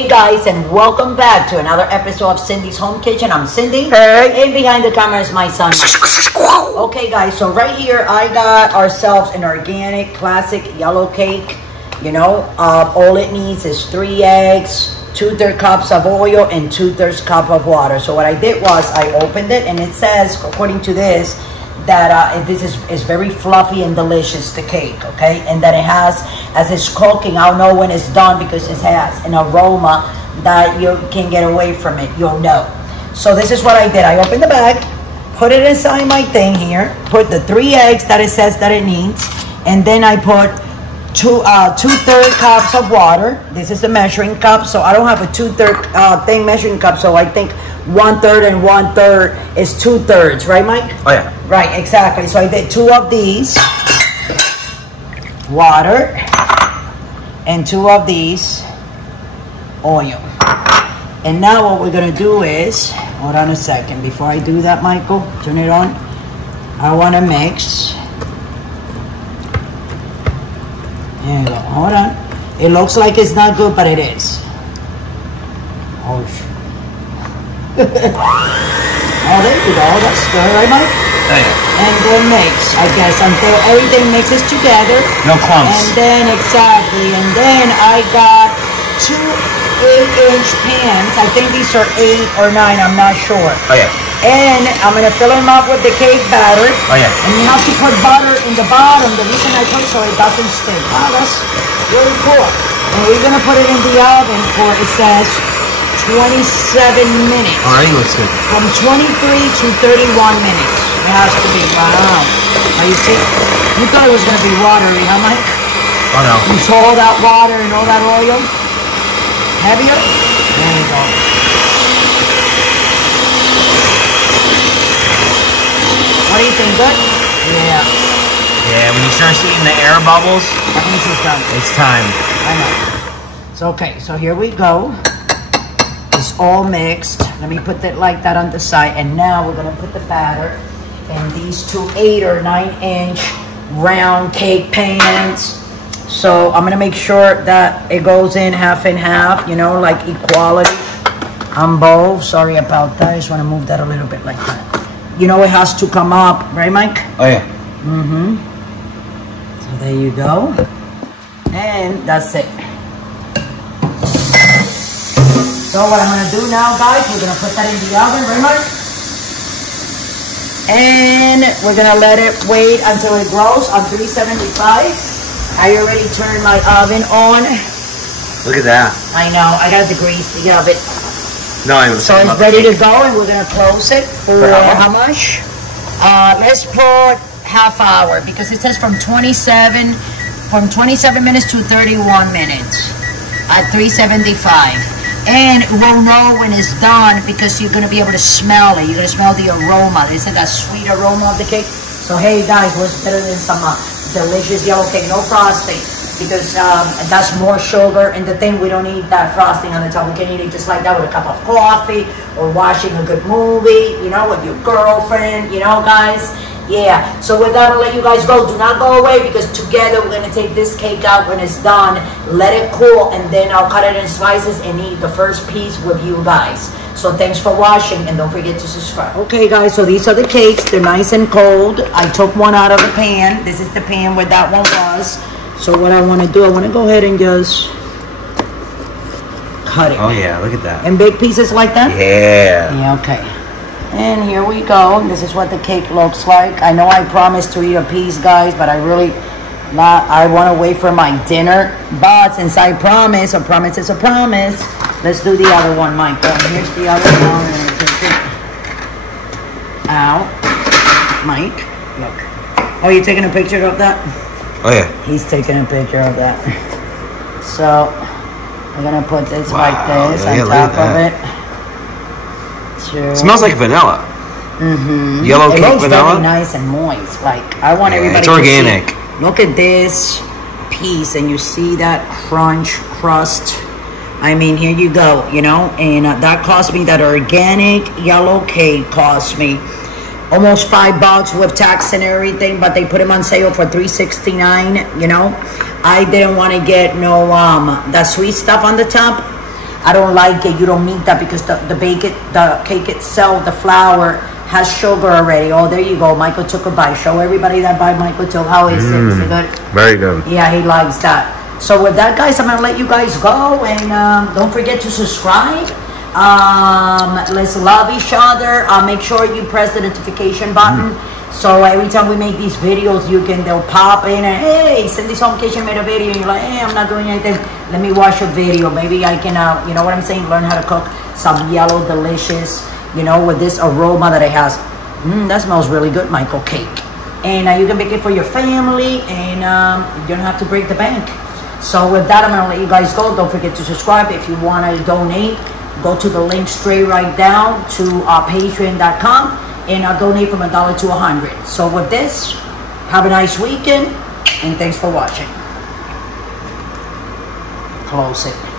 Hey guys, and welcome back to another episode of Cindy's Home Kitchen. I'm Cindy. Hey. And behind the camera is my son. Okay guys, so right here I got ourselves an organic classic yellow cake. You know, all it needs is 3 eggs, 2/3 cups of oil, and 2/3 cup of water. So what I did was I opened it, and it says, according to this, that this is very fluffy and delicious, the cake, okay? And that it has, as it's cooking, I'll know when it's done because it has an aroma that you can get away from it. You'll know. So this is what I did. I opened the bag, put it inside my thing here, put the 3 eggs that it says that it needs, and then I put 2/3 cups of water. This is the measuring cup, so I don't have a 2/3 thing measuring cup, so I think 1/3 and 1/3 is 2/3, right, Mike? Oh yeah. Right, exactly. So I did 2 of these, water, and 2 of these, oil. And now what we're gonna do is, hold on a second, before I do that, Michael, turn it on. I wanna mix. There you go, hold on. It looks like it's not good, but it is. Oh, oh, there you go, that's good, right, Mike? Oh yeah. And then mix, I guess, until everything mixes together. No clumps. And then, exactly, and then I got 2 8-inch pans. I think these are 8 or 9, I'm not sure. Oh yeah. And I'm gonna fill them up with the cake batter. Oh yeah. And you have to put butter in the bottom. The reason I put so it doesn't stick. Wow, that's really cool. And we're gonna put it in the oven for, it says, 27 minutes. Alright, looks good. From 23 to 31 minutes. It has to be. Wow. Now you see, you thought it was gonna be watery, huh, Mike? Oh no. You saw all that water and all that oil? Heavier? There you go. What do you think, good? Yeah. Yeah, when you start seeing the air bubbles, That means it's done. it's time. I know. So, okay, so here we go. It's all mixed. Let me put that like that on the side. And now we're gonna put the batter in these 2 8 or 9-inch round cake pans. So I'm gonna make sure that it goes in half and half, you know, like equality on both. Sorry about that. I just wanna move that a little bit like that. You know it has to come up, right, Mike? Oh yeah. Mm-hmm. So there you go. And that's it. So what I'm gonna do now, guys, we're gonna put that in the oven, right, Mike? And we're gonna let it wait until it grows on 375. I already turned my oven on. Look at that. I know, I got to degrease the oven. No, I was So talking it's about ready the to go, and we're gonna close it for how much? Let's put half hour, because it says from 27 minutes to 31 minutes at 375. And we'll know when it's done because you're gonna be able to smell it. You're gonna smell the aroma. They said that sweet aroma of the cake. So hey guys, what's better than some delicious yellow cake? No frosting, because that's more sugar. And the thing, we don't need that frosting on the top. We can eat it just like that with a cup of coffee or watching a good movie, you know, with your girlfriend, you know, guys. Yeah, so we're gonna let you guys go. Do not go away, because together we're gonna take this cake out when it's done, let it cool, and then I'll cut it in slices and eat the first piece with you guys. So thanks for watching, and don't forget to subscribe. Okay guys, so these are the cakes. They're nice and cold. I took one out of the pan. This is the pan where that one was. So what I wanna do, I wanna go ahead and just cut it. Oh yeah, look at that. In big pieces like that? Yeah. Yeah, okay. And here we go. This is what the cake looks like. I know I promised to eat a piece, guys, but I want to wait for my dinner. But since I promise, a promise is a promise, let's do the other one, Michael. Here's the other one. And take it out. Mike, look. Oh, you taking a picture of that? Oh yeah. He's taking a picture of that. So, I'm going to put this like this on top of it. It smells like vanilla. Mm-hmm. Yellow cake vanilla. It looks very nice and moist. Like, I want everybody it's to organic. See. Look at this piece, and you see that crust. I mean, here you go, you know. And that cost me, that organic yellow cake cost me almost $5 with tax and everything, but they put them on sale for $3.69, you know. I didn't want to get no that sweet stuff on the top. I don't like it. You don't need that because the cake itself, the flour, has sugar already. Oh, there you go. Michael took a bite. Show everybody that bite, Michael. Tell how is it? Is it good? Very good. Yeah, he likes that. So with that, guys, I'm gonna let you guys go, and don't forget to subscribe. Let's love each other. Make sure you press the notification button. So every time we make these videos, they'll pop in and, hey, Cindy's Home Kitchen made a video, and you're like, hey, I'm not doing anything. Let me watch a video. Maybe I can, you know what I'm saying? Learn how to cook some yellow, delicious, you know, with this aroma that it has. That smells really good, Michael, cake. And you can make it for your family, and you don't have to break the bank. So with that, I'm gonna let you guys go. Don't forget to subscribe. If you wanna donate, go to the link straight right down to patreon.com and donate from $1 to $100. So with this, have a nice weekend, and thanks for watching. Close it.